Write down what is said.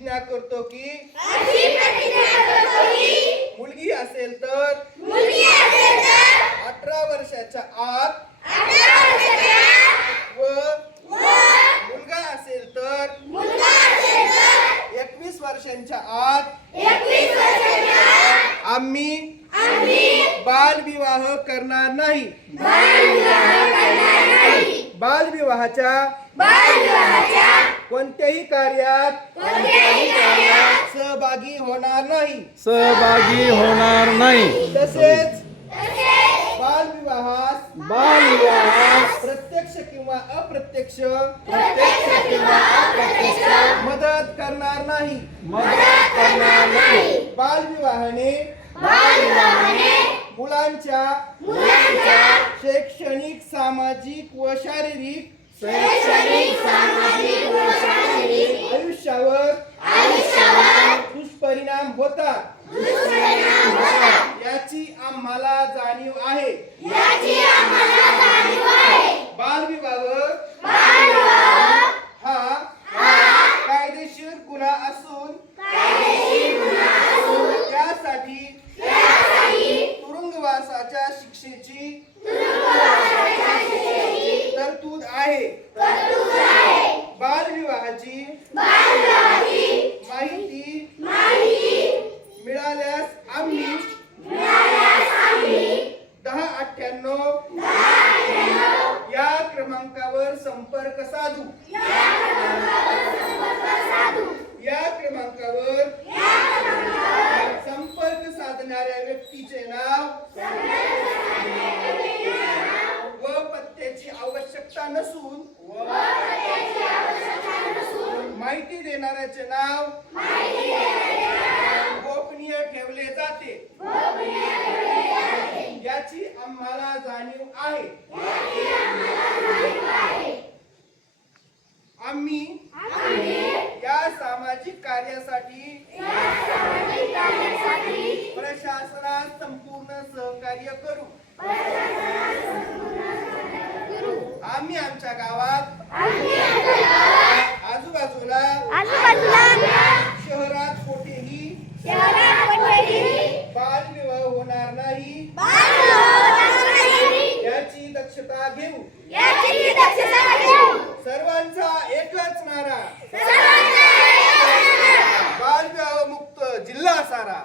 प्रतिज्ञा करतो की मुलगी असेल तर 18 वर्षाच्या आत व मुलगा असेल तर 21 वर्षांच्या आत आम्ही बालविवाह करणार नाही. बालविवाहाच्या कोणत्याही कार्यात सहभागी होणार नाही. तसेच बालविवाहास प्रत्यक्ष किंवा अप्रत्यक्ष मदत करणार नाही. बालविवाहाने मुलांच्या शैक्षणिक सामाजिक व शारीरिक आयुष्यावर दुष्परिणाम होतात याची आम्हाला जाणीव आहे. बालविवाह हा कायदेशीर गुन्हा असून त्यासाठी तुरुंगवासाच्या शिक्षेची तरतूद आहे. बालविवाहाची माहिती मिळाल्यास आम्ही 1098 या क्रमांकावर संपर्क साधू. या क्रमांकावर संपर्क साधणाऱ्या व्यक्तीचे नाव व पत्त्याची आवश्यकता नसून माहिती देणाऱ्याचे नाव गोपनीय ठेवले जाते याची आम्हाला जाणीव आहे. आम्ही या सामाजिक कार्यासाठी प्रशासनास संपूर्ण सहकार्य करू. आम्ही आमच्या गावात आजूबाजूला शहरात कुठेही बालविवाह होणार नाही याची दक्षता घेऊ. सर्वांचा एकच नारा, बालविवाह मुक्त जिल्हा सारा.